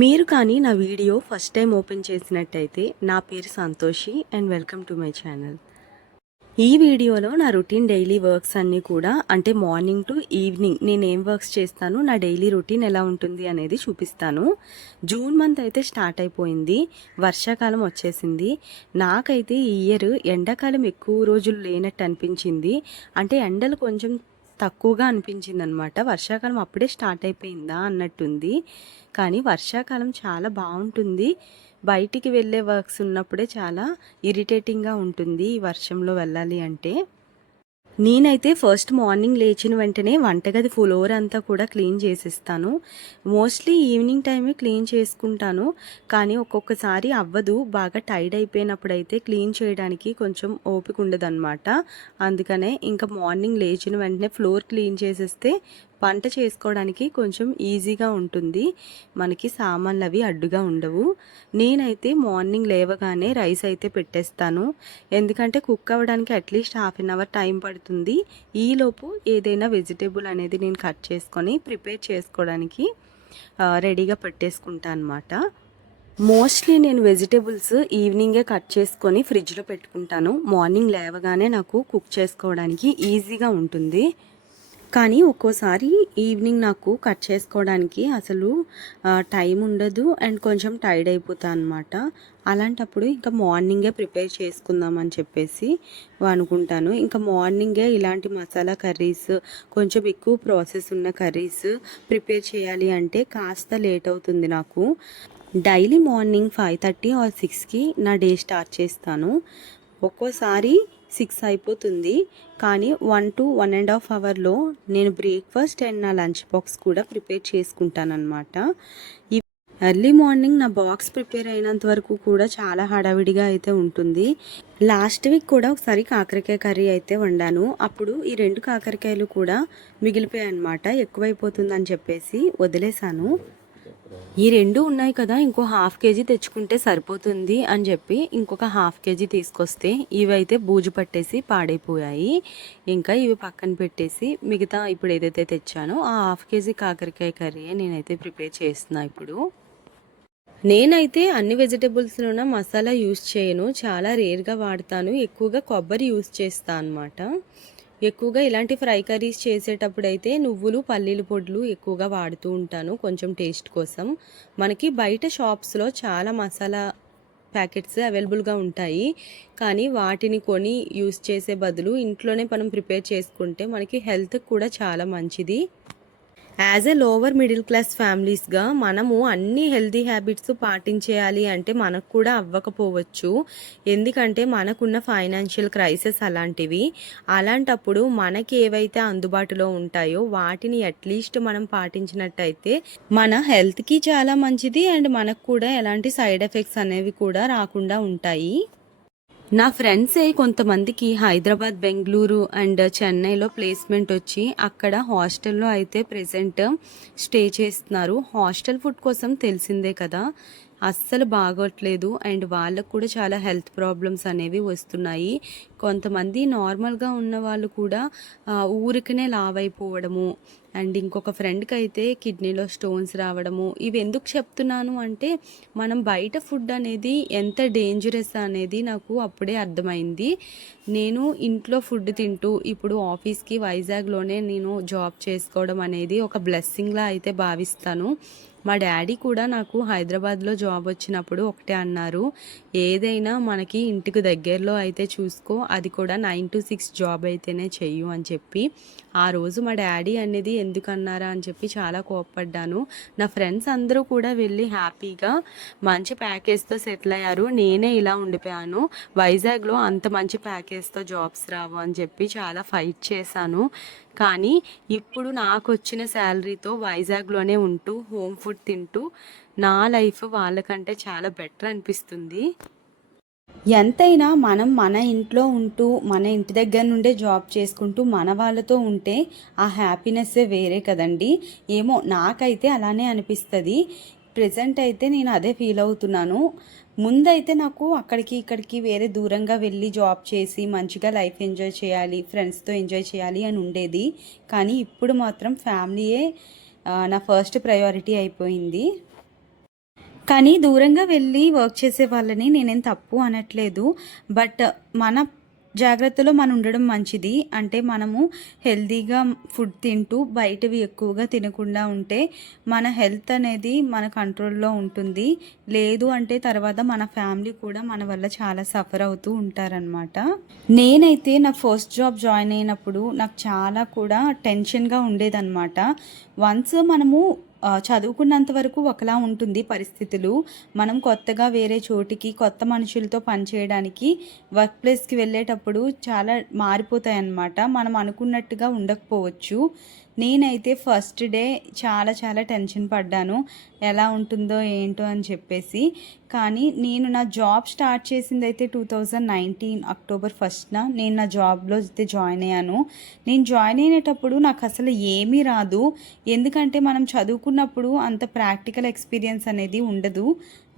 మీరు కానీ నా వీడియో ఫస్ట్ టైం ఓపెన్ చేసినట్టయితే నా పేరు Santoshi and welcome to my channel. ఈ వీడియోలో నా రొటీన్ డైలీ వర్క్స్ అన్నీ కూడా అంటే మార్నింగ్ టు ఈవినింగ్ నేను ఏం వర్క్స్ చేస్తాను, నా డైలీ రొటీన్ ఎలా ఉంటుంది అనేది చూపిస్తాను. జూన్ మంత్ అయితే స్టార్ట్ అయిపోయింది, వర్షాకాలం వచ్చేసింది. నాకైతే ఈ ఇయర్ ఎండాకాలం ఎక్కువ రోజులు లేనట్టు అనిపించింది. అంటే ఎండలు కొంచెం తక్కువగా అనిపించింది అనమాట. వర్షాకాలం అప్పుడే స్టార్ట్ అయిపోయిందా అన్నట్టుంది. కానీ వర్షాకాలం చాలా బాగుంటుంది. బయటికి వెళ్ళే వర్క్స్ ఉన్నప్పుడే చాలా ఇరిటేటింగ్గా ఉంటుంది ఈ వర్షంలో వెళ్ళాలి అంటే. నేనైతే ఫస్ట్ మార్నింగ్ లేచిన వెంటనే వంటగది ఫ్లోర్ అంతా కూడా క్లీన్ చేసేస్తాను. మోస్ట్లీ ఈవినింగ్ టైమే క్లీన్ చేసుకుంటాను, కానీ ఒక్కొక్కసారి అవ్వదు. బాగా టైర్డ్ అయిపోయినప్పుడు అయితే క్లీన్ చేయడానికి కొంచెం ఓపిక ఉండదన్నమాట. అందుకనే ఇంకా మార్నింగ్ లేచిన వెంటనే ఫ్లోర్ క్లీన్ చేసేస్తే వంట చేసుకోవడానికి కొంచెం ఈజీగా ఉంటుంది, మనకి సామాన్లు అవి అడ్డుగా ఉండవు. నేనైతే మార్నింగ్ లేవగానే రైస్ అయితే పెట్టేస్తాను, ఎందుకంటే కుక్ అవ్వడానికి at least half an hour time పడుతుంది. ఈలోపు ఏదైనా వెజిటేబుల్ అనేది నేను కట్ చేసుకొని ప్రిపేర్ చేసుకోవడానికి రెడీగా పెట్టేసుకుంటాను అనమాట. మోస్ట్లీ నేను వెజిటేబుల్స్ ఈవినింగే కట్ చేసుకొని ఫ్రిడ్జ్లో పెట్టుకుంటాను. మార్నింగ్ లేవగానే నాకు కుక్ చేసుకోవడానికి ఈజీగా ఉంటుంది. కానీ ఒక్కోసారి ఈవినింగ్ నాకు కట్ చేసుకోవడానికి అసలు టైం ఉండదు అండ్ కొంచెం టైర్డ్ అయిపోతాను అనమాట. అలాంటప్పుడు ఇంకా మార్నింగే ప్రిపేర్ చేసుకుందామని చెప్పేసి అనుకుంటాను. ఇంకా మార్నింగే ఇలాంటి మసాలా కర్రీస్, కొంచెం ఎక్కువ ప్రాసెస్ ఉన్న కర్రీస్ ప్రిపేర్ చేయాలి అంటే కాస్త లేట్ అవుతుంది నాకు. డైలీ మార్నింగ్ 5:30 ఆర్ 6కి నా డే స్టార్ట్ చేస్తాను. ఒక్కోసారి 6 అయిపోతుంది, కానీ 1 to 1.5 అవర్లో నేను బ్రేక్ఫాస్ట్ అండ్ నా లంచ్ బాక్స్ కూడా ప్రిపేర్ చేసుకుంటానమాట. ఎర్లీ మార్నింగ్ నా బాక్స్ ప్రిపేర్ అయినంత వరకు కూడా చాలా హడావిడిగా అయితే ఉంటుంది. లాస్ట్ వీక్ కూడా ఒకసారి కాకరకాయ కర్రీ అయితే వండాను. అప్పుడు ఈ 2 కాకరకాయలు కూడా మిగిలిపోయాయి అనమాట. ఎక్కువైపోతుందని చెప్పేసి వదిలేశాను. ఈ 2 ఉన్నాయి కదా, ఇంకో హాఫ్ కేజీ తెచ్చుకుంటే సరిపోతుంది అని చెప్పి ఇంకొక హాఫ్ కేజీ తీసుకొస్తే ఇవైతే బూజు పట్టేసి పాడైపోయాయి. ఇంకా ఇవి పక్కన పెట్టేసి మిగతా ఇప్పుడు ఏదైతే తెచ్చానో ఆ హాఫ్ కేజీ కాకరకాయ కర్రీ నేనైతే ప్రిపేర్ చేస్తున్నా. ఇప్పుడు నేనైతే అన్ని వెజిటేబుల్స్లోన మసాలా యూస్ చేయను, చాలా రేర్గా వాడతాను. ఎక్కువగా కొబ్బరి యూస్ చేస్తాను అనమాట. ఎక్కువగా ఇలాంటి ఫ్రై కర్రీస్ చేసేటప్పుడు అయితే నువ్వులు, పల్లీల పొడులు ఎక్కువగా వాడుతూ ఉంటాను కొంచెం టేస్ట్ కోసం. మనకి బయట షాప్స్లో చాలా మసాలా ప్యాకెట్స్ అవైలబుల్గా ఉంటాయి, కానీ వాటిని కొని యూస్ చేసే బదులు ఇంట్లోనే మనం ప్రిపేర్ చేసుకుంటే మనకి హెల్త్కి కూడా చాలా మంచిది. As a lower middle class ఫ్యామిలీస్గా మనము అన్ని హెల్తీ హ్యాబిట్స్ పాటించేయాలి అంటే మనకు కూడా అవ్వకపోవచ్చు, ఎందుకంటే మనకున్న ఫైనాన్షియల్ క్రైసిస్ అలాంటివి. అలాంటప్పుడు మనకి ఏవైతే అందుబాటులో ఉంటాయో వాటిని అట్లీస్ట్ మనం పాటించినట్టయితే మన హెల్త్కి చాలా మంచిది అండ్ మనకు కూడా ఎలాంటి సైడ్ ఎఫెక్ట్స్ అనేవి కూడా రాకుండా ఉంటాయి. నా ఫ్రెండ్సే కొంతమందికి హైదరాబాద్, బెంగళూరు అండ్ చెన్నైలో ప్లేస్మెంట్ వచ్చి అక్కడ హాస్టల్లో అయితే ప్రెజెంట్ స్టే చేస్తున్నారు. హాస్టల్ ఫుడ్ కోసం తెలిసిందే కదా, అస్సలు బాగోట్లేదు అండ్ వాళ్ళకు కూడా చాలా హెల్త్ ప్రాబ్లమ్స్ అనేవి వస్తున్నాయి. కొంతమంది నార్మల్గా ఉన్న వాళ్ళు కూడా ఊరికనే లావైపోవడము అండ్ ఇంకొక ఫ్రెండ్కి అయితే కిడ్నీలో స్టోన్స్ రావడము. ఇవి ఎందుకు చెప్తున్నాను అంటే మనం బయట ఫుడ్ అనేది ఎంత డేంజరస్ అనేది నాకు అప్పుడే అర్థమైంది. నేను ఇంట్లో ఫుడ్ తింటూ ఇప్పుడు ఆఫీస్కి వైజాగ్లోనే నేను జాబ్ చేసుకోవడం అనేది ఒక బ్లెస్సింగ్లా అయితే భావిస్తాను. మా డాడీ కూడా నాకు హైదరాబాద్లో జాబ్ వచ్చినప్పుడు ఒకటే అన్నారు, ఏదైనా మనకి ఇంటికి దగ్గరలో అయితే చూసుకో, అది కూడా 9 to 6 జాబ్ అయితేనే చెయ్యు అని చెప్పి. ఆ రోజు మా డాడీ అనేది ఎందుకన్నారా అని చెప్పి చాలా కోప్పడ్డాను. నా ఫ్రెండ్స్ అందరూ కూడా వెళ్ళి హ్యాపీగా మంచి ప్యాకేజ్తో సెటిల్ అయ్యారు, నేనే ఇలా ఉండిపోయాను. వైజాగ్లో అంత మంచి ప్యాకేజ్తో జాబ్స్ రావు అని చెప్పి చాలా ఫైట్ చేశాను. కానీ ఇప్పుడు నాకు వచ్చిన శాలరీతో వైజాగ్లోనే ఉంటూ హోమ్ ఫుడ్ తింటూ నా లైఫ్ వాళ్ళకంటే చాలా బెటర్ అనిపిస్తుంది. ఎంతైనా మనం మన ఇంట్లో ఉంటూ మన ఇంటి దగ్గర నుండే జాబ్ చేసుకుంటూ మన వాళ్ళతో ఉంటే ఆ హ్యాపీనెస్సే వేరే కదండి. ఏమో నాకైతే అలానే అనిపిస్తుంది. ప్రెజెంట్ అయితే నేను అదే ఫీల్ అవుతున్నాను. ముందైతే నాకు అక్కడికి ఇక్కడికి వేరే దూరంగా వెళ్ళి జాబ్ చేసి మంచిగా లైఫ్ ఎంజాయ్ చేయాలి, ఫ్రెండ్స్తో ఎంజాయ్ చేయాలి అని ఉండేది. కానీ ఇప్పుడు మాత్రం ఫ్యామిలీయే నా ఫస్ట్ ప్రయారిటీ అయిపోయింది. కానీ దూరంగా వెళ్ళి వర్క్ చేసే వాళ్ళని నేనేం తప్పు అనట్లేదు. బట్ మన జాగ్రత్తలో మనం ఉండడం మంచిది. అంటే మనము హెల్తీగా ఫుడ్ తింటూ బయటవి ఎక్కువగా తినకుండా ఉంటే మన హెల్త్ అనేది మన కంట్రోల్లో ఉంటుంది. లేదు అంటే తర్వాత మన ఫ్యామిలీ కూడా మన వల్ల చాలా సఫర్ అవుతూ ఉంటారనమాట. నేనైతే నా ఫస్ట్ జాబ్ జాయిన్ అయినప్పుడు నాకు చాలా కూడా టెన్షన్గా ఉండేదన్నమాట. వన్స్ మనము చదువుకున్నంత వరకు ఒకలా ఉంటుంది పరిస్థితులు. మనం కొత్తగా వేరే చోటికి కొత్త మనుషులతో పనిచేయడానికి వర్క్ ప్లేస్కి వెళ్ళేటప్పుడు చాలా మారిపోతాయన్నమాట. మనం అనుకున్నట్టుగా ఉండకపోవచ్చు. నేనైతే ఫస్ట్ డే చాలా చాలా టెన్షన్ పడ్డాను, ఎలా ఉంటుందో ఏంటో అని చెప్పేసి. కానీ నేను నా జాబ్ స్టార్ట్ చేసింది అయితే 2019 అక్టోబర్ 1న నేను నా జాబ్లో అయితే జాయిన్ అయ్యాను. నేను జాయిన్ అయినప్పుడు నాకు అసలు ఏమీ రాదు. ఎందుకంటే మనం చదువుకున్నప్పుడు అంత ప్రాక్టికల్ ఎక్స్పీరియన్స్ అనేది ఉండదు.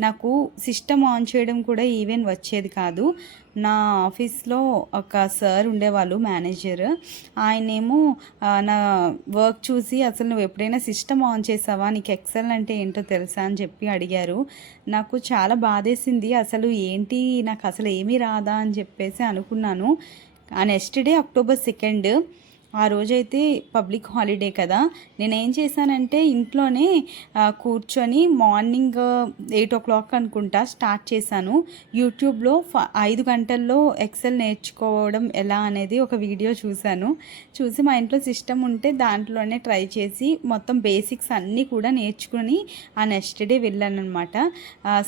నాకు సిస్టమ్ ఆన్ చేయడం కూడా ఈవెన్ వచ్చేది కాదు. నా ఆఫీస్లో ఒక సార్ ఉండేవాళ్ళు, మేనేజర్. ఆయనేమో నా వర్క్ చూసి అసలు నువ్వు ఎప్పుడైనా సిస్టమ్ ఆన్ చేసావా, నీకు ఎక్సెల్ అంటే ఏంటో తెలుసా అని చెప్పి అడిగారు. నాకు చాలా బాధేసింది. అసలు ఏంటి, నాకు అసలు ఏమీ రాదా అని చెప్పేసి అనుకున్నాను. ఆ నెక్స్ట్ డే అక్టోబర్ 2 ఆ రోజైతే పబ్లిక్ హాలిడే కదా. నేనేం చేశానంటే ఇంట్లోనే కూర్చొని మార్నింగ్ 8 o'clock అనుకుంటా స్టార్ట్ చేశాను. యూట్యూబ్లో 5 గంటల్లో ఎక్సెల్ నేర్చుకోవడం ఎలా అనేది ఒక వీడియో చూసి మా ఇంట్లో సిస్టమ్ ఉంటే దాంట్లోనే ట్రై చేసి మొత్తం బేసిక్స్ అన్నీ కూడా నేర్చుకుని ఆ నెక్స్ట్ డే వెళ్ళాను అనమాట.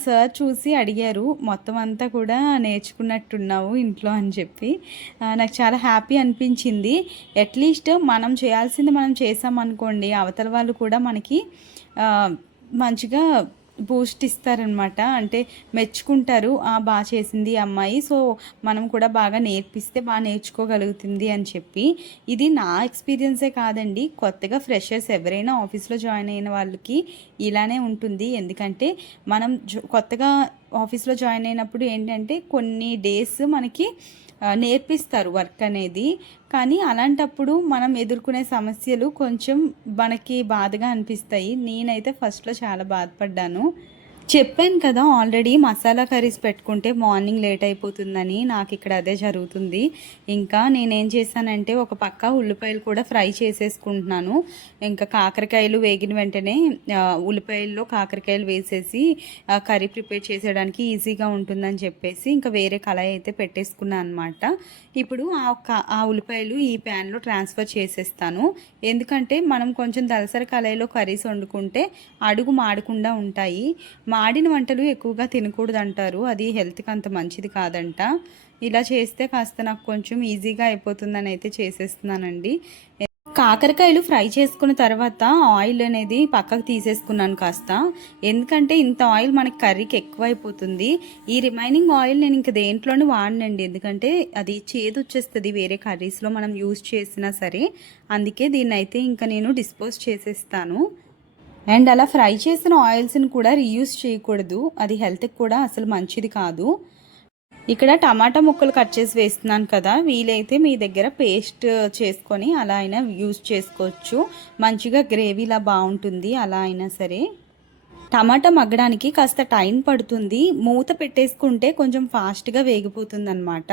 సార్ చూసి అడిగారు, మొత్తం అంతా కూడా నేర్చుకున్నట్టున్నావు ఇంట్లో అని చెప్పి. నాకు చాలా హ్యాపీ అనిపించింది. అట్లీస్ట్ మనం చేయాల్సింది మనం చేసామనుకోండి, అవతల వాళ్ళు కూడా మనకి మంచిగా బూస్ట్ ఇస్తారనమాట. అంటే మెచ్చుకుంటారు, బాగా చేసింది అమ్మాయి, సో మనం కూడా బాగా నేర్పిస్తే బాగా నేర్చుకోగలుగుతుంది అని చెప్పి. ఇది నా ఎక్స్పీరియన్సే కాదండి, కొత్తగా ఫ్రెషర్స్ ఎవరైనా ఆఫీస్లో జాయిన్ అయిన వాళ్ళకి ఇలానే ఉంటుంది. ఎందుకంటే మనం కొత్తగా ఆఫీస్లో జాయిన్ అయినప్పుడు ఏంటంటే కొన్ని డేస్ మనకి నేర్పిస్తారు వర్క్ అనేది. కానీ అలాంటప్పుడు మనం ఎదుర్కొనే సమస్యలు కొంచెం మనకి బాధగా అనిపిస్తాయి. నేనైతే ఫస్ట్లో చాలా బాధపడ్డాను. చెప్పాను కదా ఆల్రెడీ, మసాలా కర్రీస్ పెట్టుకుంటే మార్నింగ్ లేట్ అయిపోతుందని. నాకు ఇక్కడ అదే జరుగుతుంది. ఇంకా నేనేం చేశానంటే ఒక పక్క ఉల్లిపాయలు కూడా ఫ్రై చేసేసుకుంటున్నాను. ఇంకా కాకరకాయలు వేగిన వెంటనే ఉల్లిపాయల్లో కాకరకాయలు వేసేసి కర్రీ ప్రిపేర్ చేసేయడానికి ఈజీగా ఉంటుందని చెప్పేసి ఇంకా వేరే కళాయి అయితే పెట్టేసుకున్నాను అనమాట. ఇప్పుడు ఆ ఉల్లిపాయలు ఈ ప్యాన్లో ట్రాన్స్ఫర్ చేసేస్తాను. ఎందుకంటే మనం కొంచెం దలసరి కళాయిలో కర్రీస్ వండుకుంటే అడుగు మాడకుండా ఉంటాయి. మాడిన వంటలు ఎక్కువగా తినకూడదు అంటారు, అది హెల్త్కి అంత మంచిది కాదంట. ఇలా చేస్తే కాస్త నాకు కొంచెం ఈజీగా అయిపోతుందని అయితే చేసేస్తున్నానండి. కాకరకాయలు ఫ్రై చేసుకున్న తర్వాత ఆయిల్ అనేది పక్కకు తీసేసుకున్నాను కాస్త. ఎందుకంటే ఇంత ఆయిల్ మనకి కర్రీకి ఎక్కువ అయిపోతుంది. ఈ రిమైనింగ్ ఆయిల్ నేను ఇంక దేంట్లోనే వాడనండి, ఎందుకంటే అది చేదు వచ్చేస్తుంది వేరే కర్రీస్లో మనం యూజ్ చేసినా సరే. అందుకే దీన్ని అయితే ఇంకా నేను డిస్పోజ్ చేసేస్తాను. అండ్ అలా ఫ్రై చేసిన ఆయిల్స్ని కూడా రీయూజ్ చేయకూడదు, అది హెల్త్కి కూడా అసలు మంచిది కాదు. ఇక్కడ టమాటా ముక్కలు కట్ చేసి వేస్తున్నాను కదా, వీలైతే మీ దగ్గర పేస్ట్ చేసుకొని అలా అయినా యూజ్ చేసుకోవచ్చు. మంచిగా గ్రేవీలా బాగుంటుంది అలా అయినా సరే. టమాటా మగ్గడానికి కాస్త టైం పడుతుంది. మూత పెట్టేసుకుంటే కొంచెం ఫాస్ట్గా వేగిపోతుంది అనమాట.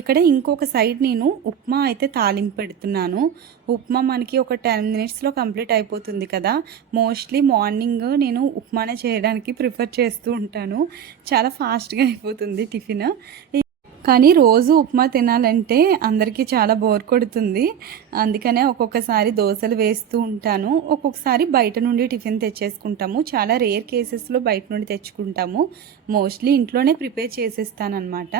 ఇక్కడ ఇంకొక సైడ్ నేను ఉప్మా అయితే తాలింపు పెడుతున్నాను. ఉప్మా మనకి ఒక 10 minutesలో కంప్లీట్ అయిపోతుంది కదా. మోస్ట్లీ మార్నింగ్ నేను ఉప్మానే చేయడానికి ప్రిఫర్ చేస్తూ ఉంటాను, చాలా ఫాస్ట్గా అయిపోతుంది టిఫిన్. కానీ రోజు ఉప్మా తినాలంటే అందరికీ చాలా బోర్ కొడుతుంది. అందుకనే ఒక్కొక్కసారి దోశలు వేస్తూ ఉంటాను, ఒక్కొక్కసారి బయట నుండి టిఫిన్ తెచ్చేసుకుంటాము. చాలా రేర్ కేసెస్లో బయట నుండి తెచ్చుకుంటాము. మోస్ట్లీ ఇంట్లోనే ప్రిపేర్ చేసేస్తానమాట.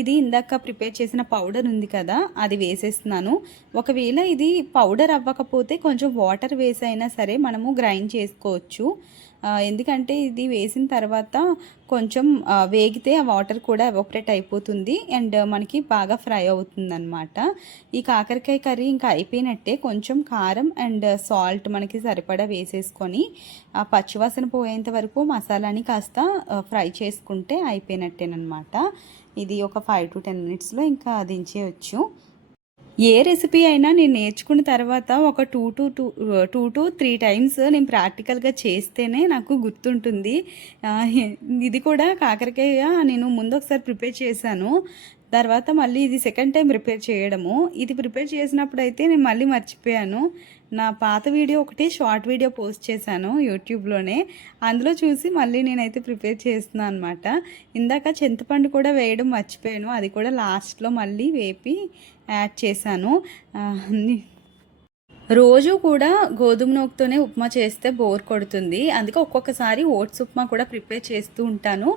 ఇది ఇందాక ప్రిపేర్ చేసిన పౌడర్ ఉంది కదా, అది వేసేస్తున్నాను. ఒకవేళ ఇది పౌడర్ అవ్వకపోతే కొంచెం వాటర్ వేసైనా సరే మనము గ్రైండ్ చేసుకోవచ్చు. ఎందుకంటే ఇది వేసిన తర్వాత కొంచెం వేగితే ఆ వాటర్ కూడా ఎవాపరేట్ అయిపోతుంది అండ్ మనకి బాగా ఫ్రై అవుతుంది అనమాట. ఈ కాకరకాయ కర్రీ ఇంకా అయిపోయినట్టే. కొంచెం కారం అండ్ సాల్ట్ మనకి సరిపడా వేసేసుకొని ఆ పచ్చివాసన పోయేంత వరకు మసాలాని కాస్త ఫ్రై చేసుకుంటే అయిపోయినట్టేనమాట. ఇది ఒక 5 to 10 minutesలో ఇంకా దించేయచ్చు. ఏ రెసిపీ అయినా నేను నేర్చుకున్న తర్వాత ఒక 2 to 3 టైమ్స్ నేను ప్రాక్టికల్‌గా చేస్తేనే నాకు గుర్తుంటుంది. ఇది కూడా కాకరకాయ నేను ముందు ఒకసారి ప్రిపేర్ చేశాను. తర్వాత మళ్ళీ ఇది సెకండ్ టైం ప్రిపేర్ చేయడము. ఇది ప్రిపేర్ చేసినప్పుడైతే నేను మళ్ళీ మర్చిపోయాను. నా పాత వీడియో ఒకటి షార్ట్ వీడియో పోస్ట్ చేశాను యూట్యూబ్‌లోనే. అందులో చూసి మళ్ళీ నేనైతే ప్రిపేర్ చేస్తున్నాను అనమాట. ఇందాక చింతపండు కూడా వేయడం మర్చిపోయాను. అది కూడా లాస్ట్‌లో మళ్ళీ వేపి యాడ్ చేశాను. ని రోజు కూడా గోధుమ నూకతోనే ఉప్మా చేస్తే బోర్ కొడుతుంది. అందుకే ఒక్కొక్కసారి ఓట్స్ ఉప్మా కూడా ప్రిపేర్ చేస్తూ ఉంటాను.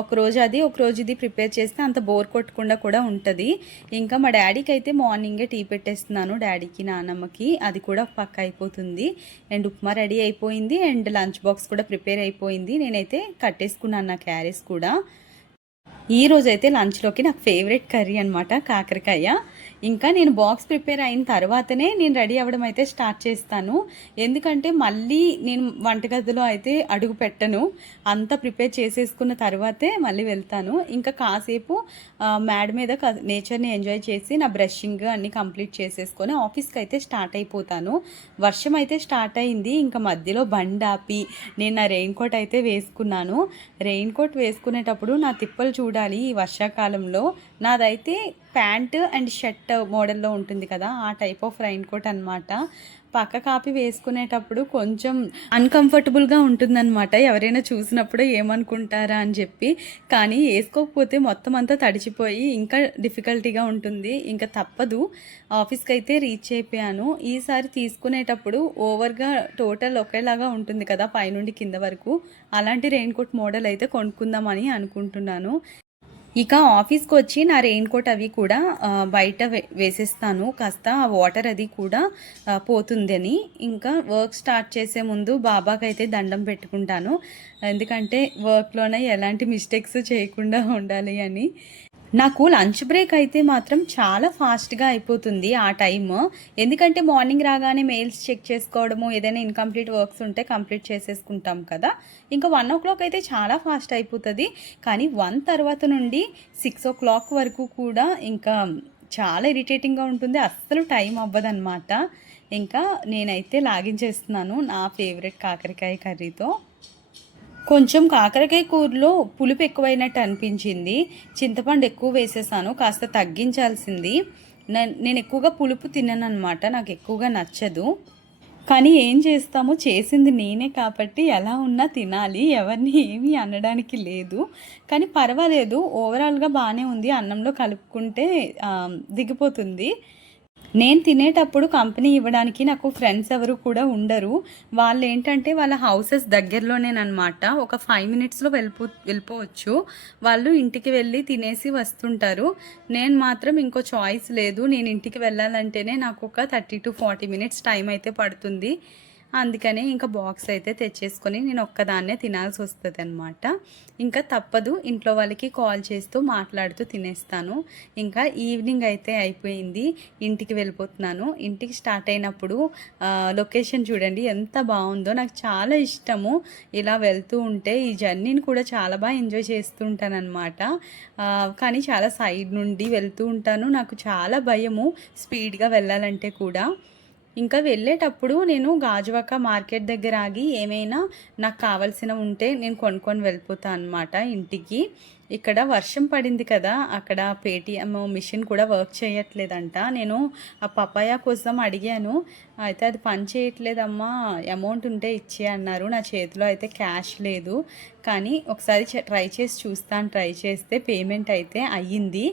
ఒకరోజు అది, ఒకరోజు ఇది ప్రిపేర్ చేస్తే అంత బోర్ కొట్టకుండా కూడా ఉంటది. ఇంకా మా డ్యాడీకి అయితే మార్నింగే టీ పెట్టేస్తున్నాను. డ్యాడీకి, నానమ్మకి. అది కూడా ఒక పక్క అయిపోతుంది. అండ్ ఉప్మా రెడీ అయిపోయింది. అండ్ లంచ్ బాక్స్ కూడా ప్రిపేర్ అయిపోయింది. నేనైతే కట్టేసుకున్నాను నా క్యారీస్ కూడా. ఈరోజైతే లంచ్లోకి నాకు ఫేవరెట్ కర్రీ అనమాట కాకరకాయ. ఇంకా నేను బాక్స్ ప్రిపేర్ అయిన తర్వాతనే నేను రెడీ అవ్వడం అయితే స్టార్ట్ చేస్తాను. ఎందుకంటే మళ్ళీ నేను వంటగదిలో అయితే అడుగు పెట్టను. అంతా ప్రిపేర్ చేసేసుకున్న తర్వాతే మళ్ళీ వెళ్తాను. ఇంకా కాసేపు మేడ మీద నేచర్ని ఎంజాయ్ చేసి నా బ్రషింగ్ అన్నీ కంప్లీట్ చేసేసుకొని ఆఫీస్కి అయితే స్టార్ట్ అయిపోతాను. వర్షం అయితే స్టార్ట్ అయింది. ఇంకా మధ్యలో బండి ఆపి నేను నా రెయిన్ కోట్ అయితే వేసుకున్నాను. రెయిన్ కోట్ వేసుకునేటప్పుడు నా తిప్పలు చూడాలి ఈ వర్షాకాలంలో. నాదైతే ప్యాంటు అండ్ షర్ట్ మోడల్లో ఉంటుంది కదా, ఆ టైప్ ఆఫ్ రైన్ కోట్ అనమాట. పక్క కాపి వేసుకునేటప్పుడు కొంచెం అన్కంఫర్టబుల్గా ఉంటుందన్నమాట. ఎవరైనా చూసినప్పుడు ఏమనుకుంటారా అని చెప్పి. కానీ వేసుకోకపోతే మొత్తం అంతా తడిచిపోయి ఇంకా డిఫికల్టీగా ఉంటుంది. ఇంకా తప్పదు. ఆఫీస్కి అయితే రీచ్ అయిపోయాను. ఈసారి తీసుకునేటప్పుడు ఓవర్గా టోటల్ ఒకేలాగా ఉంటుంది కదా పైనుండి కింద వరకు. అలాంటి రెయిన్ కోట్ మోడల్ అయితే కొనుక్కుందామని అనుకుంటున్నాను. ఇక ఆఫీస్కి వచ్చి నా రెయిన్ కోట్ అవి కూడా బయట వేసేస్తాను. కాస్త వాటర్ అది కూడా పోతుందని. ఇంకా వర్క్ స్టార్ట్ చేసే ముందు బాబాకి అయితే దండం పెట్టుకుంటాను. ఎందుకంటే వర్క్లోనే ఎలాంటి మిస్టేక్స్ చేయకుండా ఉండాలి అని. నాకు లంచ్ బ్రేక్ అయితే మాత్రం చాలా ఫాస్ట్గా అయిపోతుంది ఆ టైమ్. ఎందుకంటే మార్నింగ్ రాగానే మెయిల్స్ చెక్ చేసుకోవడము, ఏదైనా ఇన్కంప్లీట్ వర్క్స్ ఉంటే కంప్లీట్ చేసేసుకుంటాం కదా. ఇంకా 1 o'clock అయితే చాలా ఫాస్ట్ అయిపోతుంది. కానీ 1 తర్వాత నుండి 6 o'clock వరకు కూడా ఇంకా చాలా ఇరిటేటింగ్గా ఉంటుంది. అస్సలు టైం అవ్వదన్నమాట. ఇంకా నేనైతే లాగించేస్తున్నాను నా ఫేవరెట్ కాకరకాయ కర్రీతో. కొంచెం కాకరకాయ కూరలో పులుపు ఎక్కువైనట్టు అనిపించింది. చింతపండు ఎక్కువ వేసేసాను. కాస్త తగ్గించాల్సింది. నేను ఎక్కువగా పులుపు తిననమాట. నాకు ఎక్కువగా నచ్చదు. కానీ ఏం చేస్తామో, చేసింది నేనే కాబట్టి ఎలా ఉన్నా తినాలి. ఎవరిని ఏమీ అనడానికి లేదు. కానీ పర్వాలేదు, ఓవరాల్గా బాగానే ఉంది. అన్నంలో కలుపుకుంటే దిగిపోతుంది. నేను తినేటప్పుడు కంపెనీ ఇవ్వడానికి నాకు ఫ్రెండ్స్ ఎవరు కూడా ఉండరు. వాళ్ళు ఏంటంటే వాళ్ళ హౌసెస్ దగ్గరలోనేనమాట. ఒక 5 minutesలో వెళ్ళిపోవచ్చు. వాళ్ళు ఇంటికి వెళ్ళి తినేసి వస్తుంటారు. నేను మాత్రం ఇంకో చాయిస్ లేదు. నేను ఇంటికి వెళ్ళాలంటేనే నాకు ఒక 30 to 40 minutes టైం అయితే పడుతుంది. అందుకనే ఇంకా బాక్స్ అయితే తెచ్చేసుకొని నేను ఒక్కదాన్నే తినాల్సి వస్తుంది అనమాట. ఇంకా తప్పదు, ఇంట్లో వాళ్ళకి కాల్ చేస్తూ మాట్లాడుతూ తినేస్తాను. ఇంకా ఈవినింగ్ అయితే అయిపోయింది. ఇంటికి వెళ్ళిపోతున్నాను. ఇంటికి స్టార్ట్ అయినప్పుడు లొకేషన్ చూడండి ఎంత బాగుందో. నాకు చాలా ఇష్టము ఇలా వెళ్తూ ఉంటే. ఈ జర్నీని కూడా చాలా బాగా ఎంజాయ్ చేస్తూ ఉంటాను అనమాట. కానీ చాలా సైడ్ నుండి వెళ్తూ ఉంటాను. నాకు చాలా భయము స్పీడ్గా వెళ్ళాలంటే కూడా. ఇంకా వెళ్ళేటప్పుడు నేను గాజువాక మార్కెట్ దగ్గర ఆగి ఏమైనా నాకు కావాల్సినవి ఉంటే నేను కొనుక్కొని వెళ్ళిపోతాను అనమాట ఇంటికి. ఇక్కడ వర్షం పడింది కదా, అక్కడ పేటిఎం మిషన్ కూడా వర్క్ చేయట్లేదంట. నేను ఆ పపాయ కోసం అడిగాను. అయితే అది పని చేయట్లేదమ్మా, అమౌంట్ ఉంటే ఇచ్చే అన్నారు. నా చేతిలో అయితే క్యాష్ లేదు. కానీ ఒకసారి ట్రై చేస్తే పేమెంట్ అయితే అయ్యింది.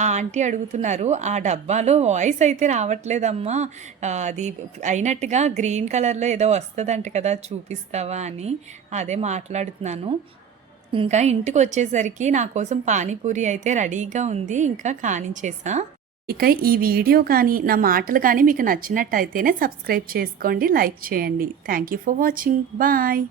ఆ ఆంటీ అడుగుతున్నారు, ఆ డబ్బాలో వాయిస్ అయితే రావట్లేదమ్మా, అది అయినట్టుగా గ్రీన్ కలర్లో ఏదో వస్తుందంట కదా, చూపిస్తావా అని. అదే మాట్లాడుతున్నాను. ఇంకా ఇంటికి వచ్చేసరికి నా కోసం పానీపూరి అయితే రెడీగా ఉంది. ఇంకా కానించేసా. ఇక ఈ వీడియో కానీ నా మాటలు కానీ మీకు నచ్చినట్టయితేనే సబ్స్క్రైబ్ చేసుకోండి, లైక్ చేయండి. Thank you for watching. Bye.